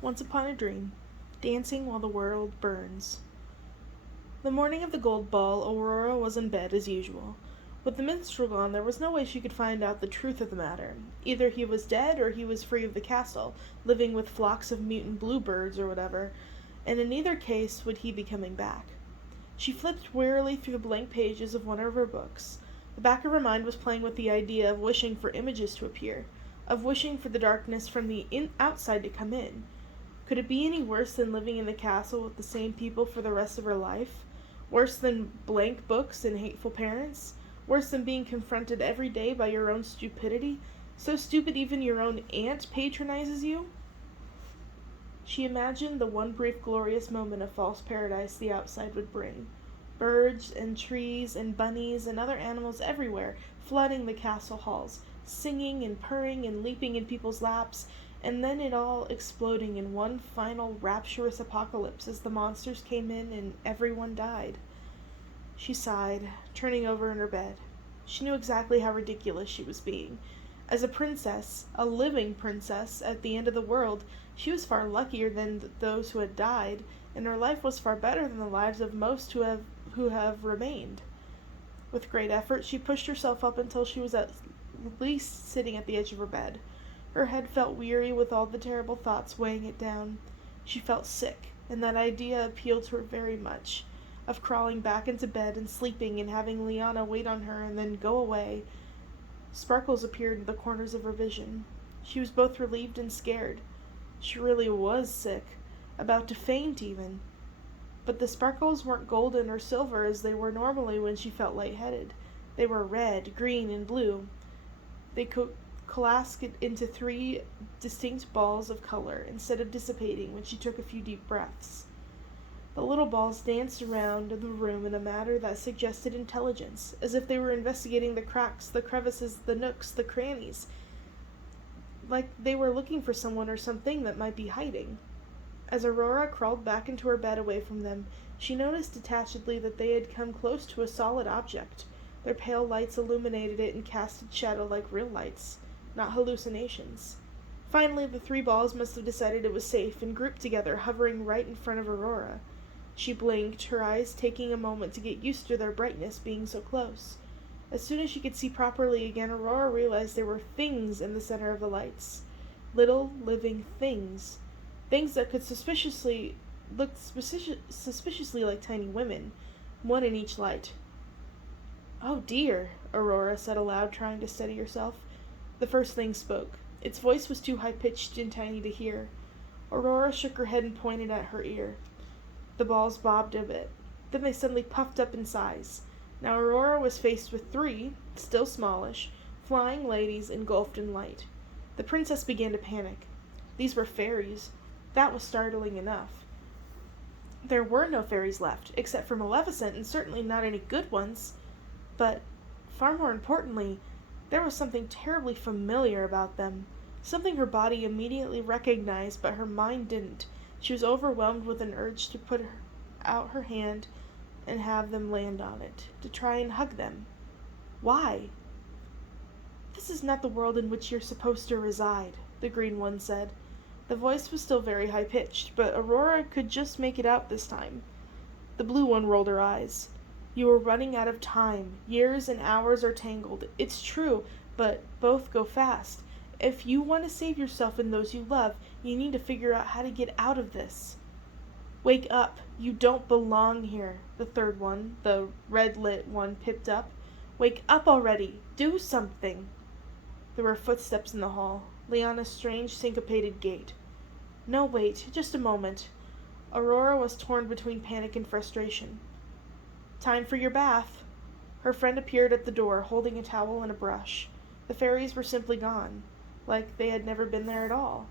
Once upon a dream, dancing while the world burns. The morning of the gold ball, Aurora was in bed as usual. With the minstrel gone, there was no way she could find out the truth of the matter. Either he was dead or he was free of the castle, living with flocks of mutant bluebirds or whatever, and in either case would he be coming back. She flipped wearily through the blank pages of one of her books. The back of her mind was playing with the idea of wishing for images to appear, of wishing for the darkness from the outside to come in. Could it be any worse than living in the castle with the same people for the rest of her life? Worse than blank books and hateful parents? Worse than being confronted every day by your own stupidity? So stupid even your own aunt patronizes you? She imagined the one brief glorious moment of false paradise the outside would bring. Birds and trees and bunnies and other animals everywhere, flooding the castle halls, singing and purring and leaping in people's laps, and then it all exploding in one final rapturous apocalypse as the monsters came in and everyone died. She sighed, turning over in her bed. She knew exactly how ridiculous she was being. As a princess, a living princess, at the end of the world, she was far luckier than those who had died, and her life was far better than the lives of most who have remained. With great effort, she pushed herself up until she was at least sitting at the edge of her bed. Her head felt weary with all the terrible thoughts weighing it down. She felt sick, and that idea appealed to her very much, of crawling back into bed and sleeping and having Liana wait on her and then go away. Sparkles appeared in the corners of her vision. She was both relieved and scared. She really was sick, about to faint even. But the sparkles weren't golden or silver as they were normally when she felt lightheaded. They were red, green, and blue. They coalesced into three distinct balls of color instead of dissipating when she took a few deep breaths. The little balls danced around the room in a manner that suggested intelligence, as if they were investigating the cracks, the crevices, the nooks, the crannies, like they were looking for someone or something that might be hiding. As Aurora crawled back into her bed away from them, she noticed detachedly that they had come close to a solid object. Their pale lights illuminated it and casted shadow like real lights, not hallucinations. Finally, the three balls must have decided it was safe and grouped together, hovering right in front of Aurora. She blinked, her eyes taking a moment to get used to their brightness being so close. As soon as she could see properly again, Aurora realized there were things in the center of the lights. Little, living things. Things that could suspiciously like tiny women, one in each light. "Oh dear," Aurora said aloud, trying to steady herself. The first thing spoke. Its voice was too high-pitched and tiny to hear. Aurora shook her head and pointed at her ear. The balls bobbed a bit. Then they suddenly puffed up in size. Now Aurora was faced with three, still smallish, flying ladies engulfed in light. The princess began to panic. These were fairies. That was startling enough. There were no fairies left, except for Maleficent, and certainly not any good ones. But, far more importantly, there was something terribly familiar about them. Something her body immediately recognized, but her mind didn't. She was overwhelmed with an urge to put out her hand and have them land on it, to try and hug them. Why? "This is not the world in which you're supposed to reside," the green one said. The voice was still very high-pitched, but Aurora could just make it out this time. The blue one rolled her eyes. "You are running out of time. Years and hours are tangled. It's true, but both go fast. If you want to save yourself and those you love, you need to figure out how to get out of this." "Wake up. You don't belong here," the third one, the red-lit one, pipped up. "Wake up already. Do something." There were footsteps in the hall. Liana's strange syncopated gait. "No, wait. Just a moment." Aurora was torn between panic and frustration. "Time for your bath." Her friend appeared at the door, holding a towel and a brush. The fairies were simply gone, like they had never been there at all.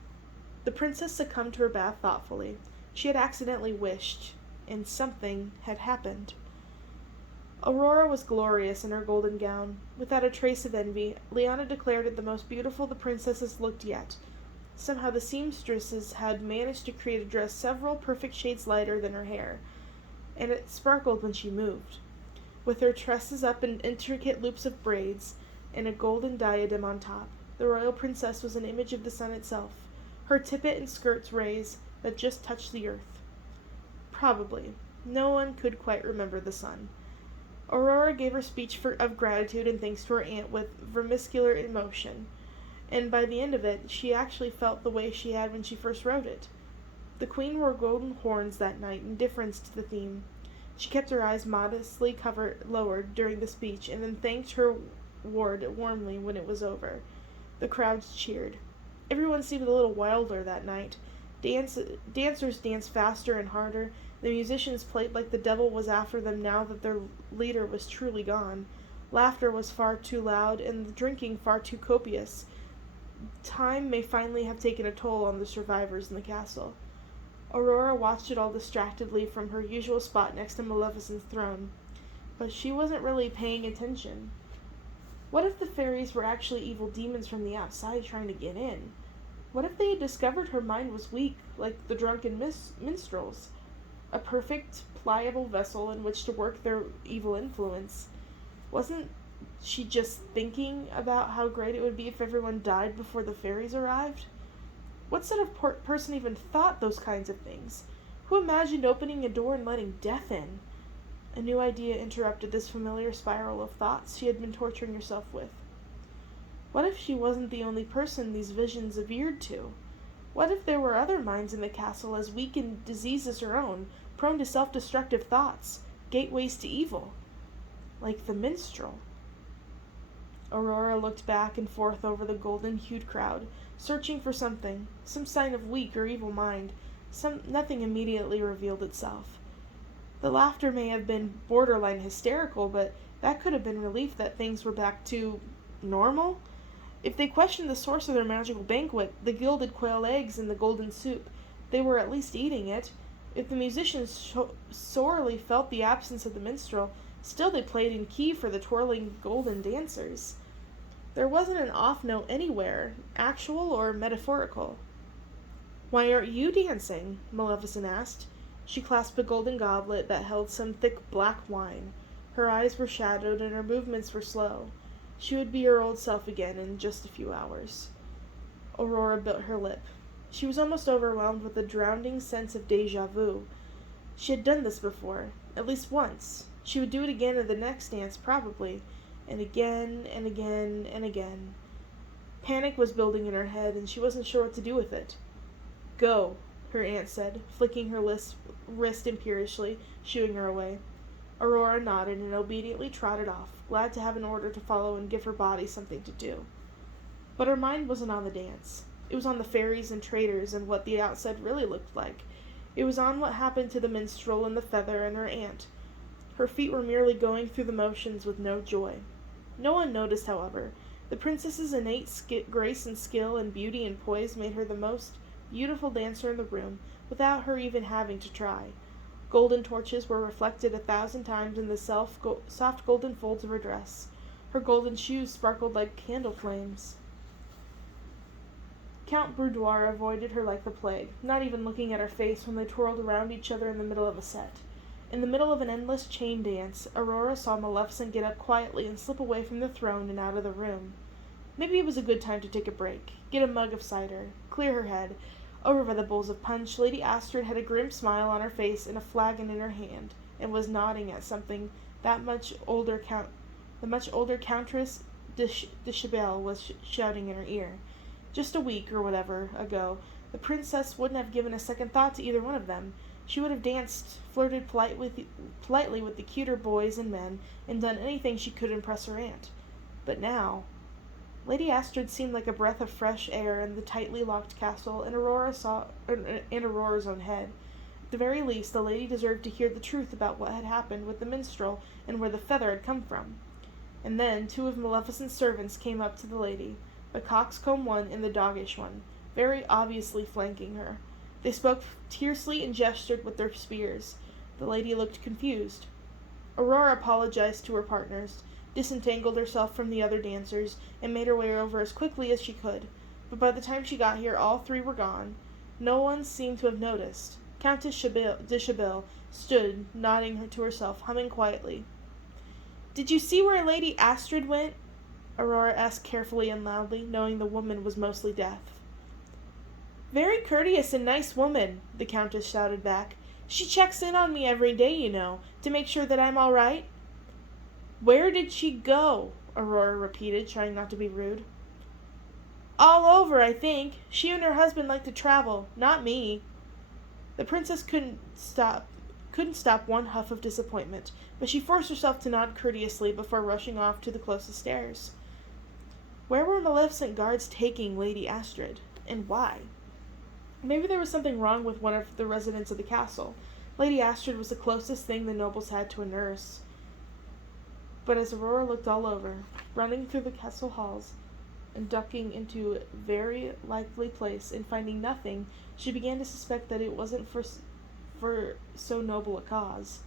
The princess succumbed to her bath thoughtfully. She had accidentally wished, and something had happened. Aurora was glorious in her golden gown. Without a trace of envy, Liana declared it the most beautiful the princesses looked yet. Somehow the seamstresses had managed to create a dress several perfect shades lighter than her hair, and it sparkled when she moved. With her tresses up in intricate loops of braids, and a golden diadem on top, the royal princess was an image of the sun itself. her tippet and skirts raised that just touched the earth. Probably. No one could quite remember the sun. Aurora gave her speech of gratitude and thanks to her aunt with vermicular emotion, and by the end of it she actually felt the way she had when she first wrote it. The queen wore golden horns that night in deference to the theme. She kept her eyes modestly lowered during the speech, and then thanked her ward warmly when it was over. The crowds cheered. Everyone seemed a little wilder that night. Dancers danced faster and harder. The musicians played like the devil was after them now that their leader was truly gone. Laughter was far too loud, and the drinking far too copious. Time may finally have taken a toll on the survivors in the castle. Aurora watched it all distractedly from her usual spot next to Maleficent's throne. But she wasn't really paying attention. What if the fairies were actually evil demons from the outside trying to get in? What if they had discovered her mind was weak, like the drunken minstrels? A perfect, pliable vessel in which to work their evil influence. Wasn't she just thinking about how great it would be if everyone died before the fairies arrived? What sort of person even thought those kinds of things? Who imagined opening a door and letting death in? A new idea interrupted this familiar spiral of thoughts she had been torturing herself with. What if she wasn't the only person these visions veered to? What if there were other minds in the castle as weak and diseased as her own, prone to self-destructive thoughts, gateways to evil? Like the minstrel. Aurora looked back and forth over the golden-hued crowd, searching for something, some sign of weak or evil mind. Nothing immediately revealed itself. The laughter may have been borderline hysterical, but that could have been relief that things were back to normal. If they questioned the source of their magical banquet, the gilded quail eggs and the golden soup, they were at least eating it. If the musicians sorely felt the absence of the minstrel, still they played in key for the twirling golden dancers. There wasn't an off note anywhere, actual or metaphorical. "Why aren't you dancing?" Maleficent asked. She clasped a golden goblet that held some thick black wine. Her eyes were shadowed and her movements were slow. She would be her old self again in just a few hours. Aurora bit her lip. She was almost overwhelmed with a drowning sense of déjà vu. She had done this before, at least once. She would do it again at the next dance, probably, and again and again and again. Panic was building in her head, and she wasn't sure what to do with it. "Go," her aunt said, flicking her wrist imperiously, shooing her away. Aurora nodded and obediently trotted off, glad to have an order to follow and give her body something to do. But her mind wasn't on the dance. It was on the fairies and traitors and what the outside really looked like. It was on what happened to the minstrel and the feather and her aunt. Her feet were merely going through the motions with no joy. No one noticed, however. The princess's innate grace and skill and beauty and poise made her the most beautiful dancer in the room, without her even having to try. Golden torches were reflected 1,000 times in the soft golden folds of her dress. Her golden shoes sparkled like candle flames. Count Boudoir avoided her like the plague, not even looking at her face when they twirled around each other in the middle of a set. In the middle of an endless chain dance, Aurora saw Maleficent get up quietly and slip away from the throne and out of the room. Maybe it was a good time to take a break, get a mug of cider, clear her head. Over by the bowls of punch, Lady Astrid had a grim smile on her face and a flagon in her hand, and was nodding at something the much older Countess de Chabelle was shouting in her ear. Just a week, or whatever, ago, the princess wouldn't have given a second thought to either one of them. She would have danced, flirted politely with the cuter boys and men, and done anything she could impress her aunt. But now, Lady Astrid seemed like a breath of fresh air in the tightly locked castle, and Aurora's own head. At the very least, the lady deserved to hear the truth about what had happened with the minstrel and where the feather had come from. And then 2 of Maleficent's servants came up to the lady, the coxcomb one and the doggish one, very obviously flanking her. They spoke tersely and gestured with their spears. The lady looked confused. Aurora apologized to her partners, disentangled herself from the other dancers, and made her way over as quickly as she could. But by the time she got here, all 3 were gone. No one seemed to have noticed. Countess de Chabelle stood, nodding to herself, humming quietly. "Did you see where Lady Astrid went?" Aurora asked carefully and loudly, knowing the woman was mostly deaf. Very courteous and nice woman, the Countess shouted back. She checks in on me every day, you know, to make sure that I'm all right. Where did she go? Aurora repeated, trying not to be rude. All over, I think. She and her husband like to travel, not me. The princess couldn't stop one huff of disappointment, but she forced herself to nod courteously before rushing off to the closest stairs. Where were Maleficent guards taking Lady Astrid, and why? Maybe there was something wrong with one of the residents of the castle. Lady Astrid was the closest thing the nobles had to a nurse. But as Aurora looked all over, running through the castle halls, and ducking into a very likely place and finding nothing, she began to suspect that it wasn't for so noble a cause.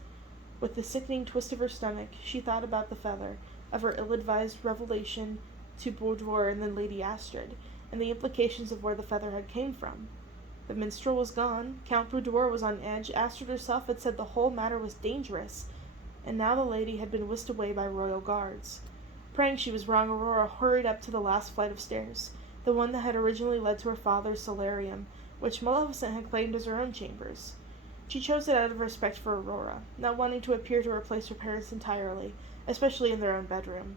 With the sickening twist of her stomach, she thought about the feather, of her ill-advised revelation to Boudoir and then Lady Astrid, and the implications of where the feather had came from. The minstrel was gone, Count Boudoir was on edge, Astrid herself had said the whole matter was dangerous, and now the lady had been whisked away by royal guards. Praying she was wrong, Aurora hurried up to the last flight of stairs, the one that had originally led to her father's solarium, which Maleficent had claimed as her own chambers. She chose it out of respect for Aurora, not wanting to appear to replace her parents entirely, especially in their own bedroom.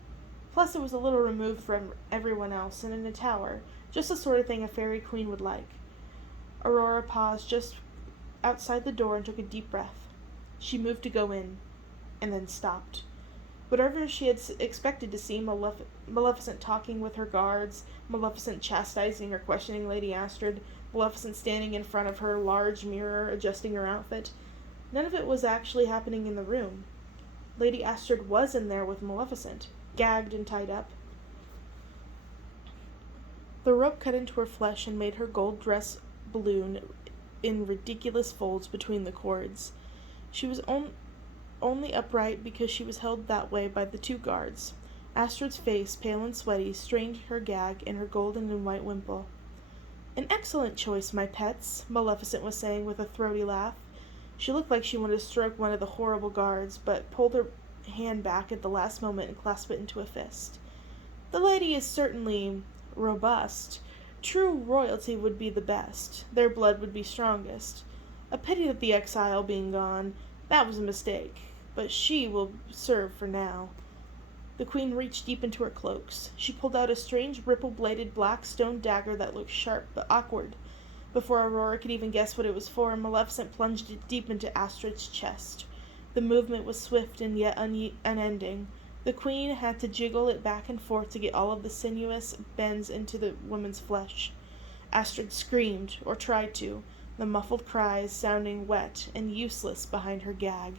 Plus, it was a little removed from everyone else, and in a tower, just the sort of thing a fairy queen would like. Aurora paused just outside the door and took a deep breath. She moved to go in, and then stopped. Whatever she had expected to see, Maleficent talking with her guards, Maleficent chastising or questioning Lady Astrid, Maleficent standing in front of her large mirror adjusting her outfit, none of it was actually happening in the room. Lady Astrid was in there with Maleficent, gagged and tied up. The rope cut into her flesh and made her gold dress balloon in ridiculous folds between the cords. She was only upright because she was held that way by the two guards. Astrid's face, pale and sweaty, strained her gag in her golden and white wimple. An excellent choice, my pets, Maleficent was saying with a throaty laugh. She looked like she wanted to stroke one of the horrible guards, but pulled her hand back at the last moment and clasped it into a fist. The lady is certainly robust. True royalty would be the best. Their blood would be strongest. A pity that the exile being gone, that was a mistake. But she will serve for now. The queen reached deep into her cloaks. She pulled out a strange ripple-bladed black stone dagger that looked sharp but awkward. Before Aurora could even guess what it was for, Maleficent plunged it deep into Astrid's chest. The movement was swift and yet unending. The queen had to jiggle it back and forth to get all of the sinuous bends into the woman's flesh. Astrid screamed, or tried to, the muffled cries sounding wet and useless behind her gag.